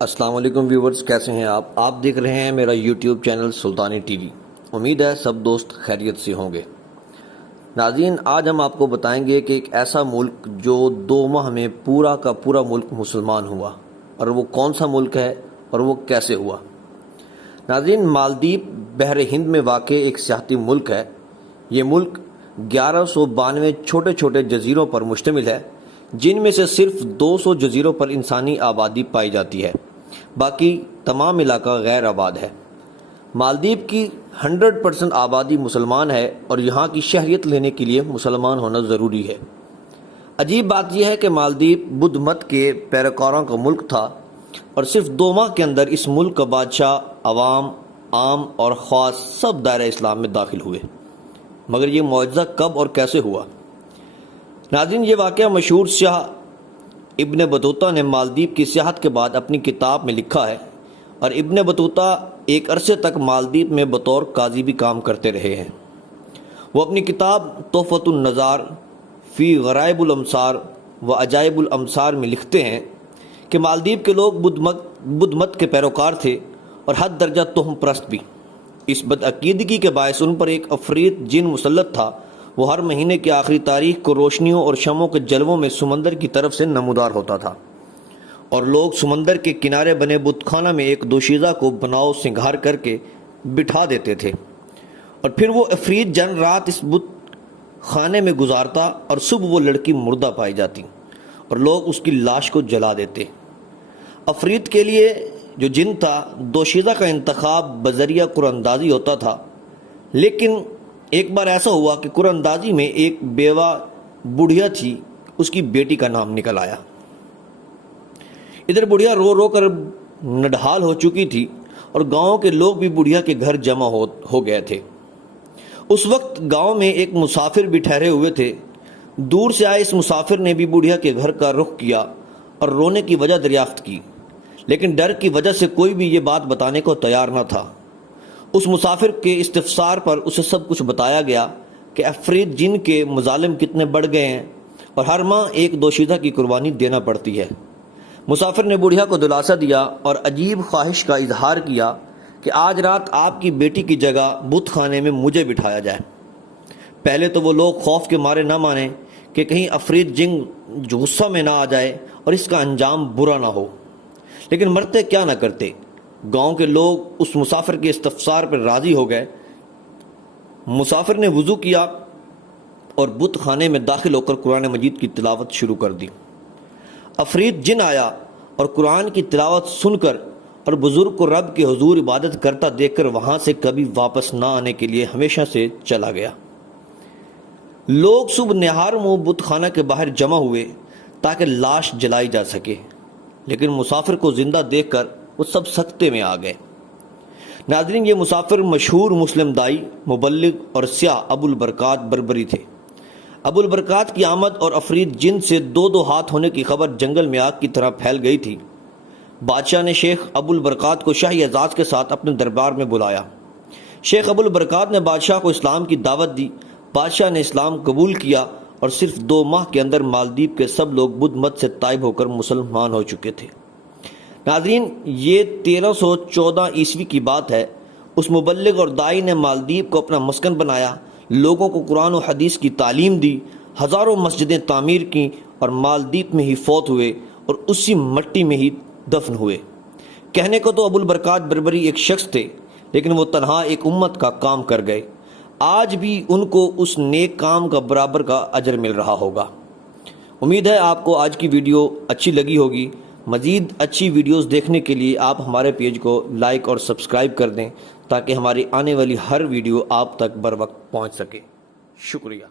السلام علیکم ویورز، کیسے ہیں آپ دیکھ رہے ہیں میرا یوٹیوب چینل سلطانی ٹی وی۔ امید ہے سب دوست خیریت سے ہوں گے۔ ناظرین، آج ہم آپ کو بتائیں گے کہ ایک ایسا ملک جو 2 ماہ میں پورا کا پورا ملک مسلمان ہوا، اور وہ کون سا ملک ہے اور وہ کیسے ہوا۔ ناظرین، مالدیپ بحر ہند میں واقع ایک سیاحتی ملک ہے۔ یہ ملک 1192 چھوٹے چھوٹے جزیروں پر مشتمل ہے، جن میں سے صرف 200 جزیروں پر انسانی آبادی پائی جاتی ہے، باقی تمام علاقہ غیر آباد ہے۔ مالدیپ کی 100% آبادی مسلمان ہے، اور یہاں کی شہریت لینے کے لیے مسلمان ہونا ضروری ہے۔ عجیب بات یہ ہے کہ مالدیپ بدھ مت کے پیروکاروں کا ملک تھا، اور صرف 2 ماہ کے اندر اس ملک کا بادشاہ، عوام، عام اور خاص سب دائرہ اسلام میں داخل ہوئے۔ مگر یہ معجزہ کب اور کیسے ہوا؟ ناظرین، یہ واقعہ مشہور سیاح ابن بطوطہ نے مالدیپ کی سیاحت کے بعد اپنی کتاب میں لکھا ہے، اور ابن بطوطہ ایک عرصے تک مالدیپ میں بطور قاضی بھی کام کرتے رہے ہیں۔ وہ اپنی کتاب تحفۃ النظار فی غرائب الامصار و عجائب الامصار میں لکھتے ہیں کہ مالدیپ کے لوگ بدھ مت کے پیروکار تھے، اور حد درجہ توہم پرست بھی۔ اس بدعقیدگی کے باعث ان پر ایک عفریت جن مسلط تھا۔ وہ ہر مہینے کی آخری تاریخ کو روشنیوں اور شمعوں کے جلووں میں سمندر کی طرف سے نمودار ہوتا تھا، اور لوگ سمندر کے کنارے بنے بت خانہ میں ایک دوشیزہ کو بناؤ سنگھار کر کے بٹھا دیتے تھے، اور پھر وہ عفریت جن رات اس بت خانے میں گزارتا، اور صبح وہ لڑکی مردہ پائی جاتی، اور لوگ اس کی لاش کو جلا دیتے۔ عفریت کے لیے جو جن تھا، دوشیزہ کا انتخاب بذریعہ قرآن اندازی ہوتا تھا، لیکن ایک بار ایسا ہوا کہ قرآن اندازی میں ایک بیوہ بڑھیا تھی، اس کی بیٹی کا نام نکل آیا۔ ادھر بڑھیا رو رو کر نڈھال ہو چکی تھی، اور گاؤں کے لوگ بھی بڑھیا کے گھر جمع ہو گئے تھے۔ اس وقت گاؤں میں ایک مسافر بھی ٹھہرے ہوئے تھے۔ دور سے آئے اس مسافر نے بھی بڑھیا کے گھر کا رخ کیا اور رونے کی وجہ دریافت کی، لیکن ڈر کی وجہ سے کوئی بھی یہ بات بتانے کو تیار نہ تھا۔ اس مسافر کے استفسار پر اسے سب کچھ بتایا گیا کہ عفریت جن کے مظالم کتنے بڑھ گئے ہیں، اور ہر ماہ ایک دوشیزہ کی قربانی دینا پڑتی ہے۔ مسافر نے بڑھیا کو دلاسا دیا اور عجیب خواہش کا اظہار کیا کہ آج رات آپ کی بیٹی کی جگہ بت خانے میں مجھے بٹھایا جائے۔ پہلے تو وہ لوگ خوف کے مارے نہ مانے کہ کہیں عفریت جن غصہ میں نہ آ جائے اور اس کا انجام برا نہ ہو، لیکن مرتے کیا نہ کرتے۔ گاؤں کے لوگ اس مسافر کے استفسار پر راضی ہو گئے۔ مسافر نے وضو کیا اور بت خانے میں داخل ہو کر قرآن مجید کی تلاوت شروع کر دی۔ عفریت جن آیا اور قرآن کی تلاوت سن کر اور بزرگ کو رب کے حضور عبادت کرتا دیکھ کر وہاں سے کبھی واپس نہ آنے کے لیے ہمیشہ سے چلا گیا۔ لوگ صبح نہار منہ بت خانہ کے باہر جمع ہوئے تاکہ لاش جلائی جا سکے، لیکن مسافر کو زندہ دیکھ کر وہ سب سکتے میں آ گئے۔ ناظرین، یہ مسافر مشہور مسلم دائی، مبلغ اور سیاح ابو البرکات بربری تھے۔ ابو البرکات کی آمد اور عفریت جن سے 2 ہاتھ ہونے کی خبر جنگل میں آگ کی طرح پھیل گئی تھی۔ بادشاہ نے شیخ ابو البرکات کو شاہی اعزاز کے ساتھ اپنے دربار میں بلایا۔ شیخ ابو البرکات نے بادشاہ کو اسلام کی دعوت دی۔ بادشاہ نے اسلام قبول کیا، اور صرف 2 ماہ کے اندر مالدیپ کے سب لوگ بدھ مت سے تائب ہو کر مسلمان ہو چکے تھے۔ ناظرین، یہ 1314 عیسوی کی بات ہے۔ اس مبلغ اور دائی نے مالدیپ کو اپنا مسکن بنایا، لوگوں کو قرآن و حدیث کی تعلیم دی، ہزاروں مسجدیں تعمیر کیں، اور مالدیپ میں ہی فوت ہوئے اور اسی مٹی میں ہی دفن ہوئے۔ کہنے کو تو ابو البرکات بربری ایک شخص تھے، لیکن وہ تنہا ایک امت کا کام کر گئے۔ آج بھی ان کو اس نیک کام کا برابر کا اجر مل رہا ہوگا۔ امید ہے آپ کو آج کی ویڈیو اچھی لگی ہوگی۔ مزید اچھی ویڈیوز دیکھنے کے لیے آپ ہمارے پیج کو لائک اور سبسکرائب کر دیں، تاکہ ہماری آنے والی ہر ویڈیو آپ تک بر وقت پہنچ سکے۔ شکریہ۔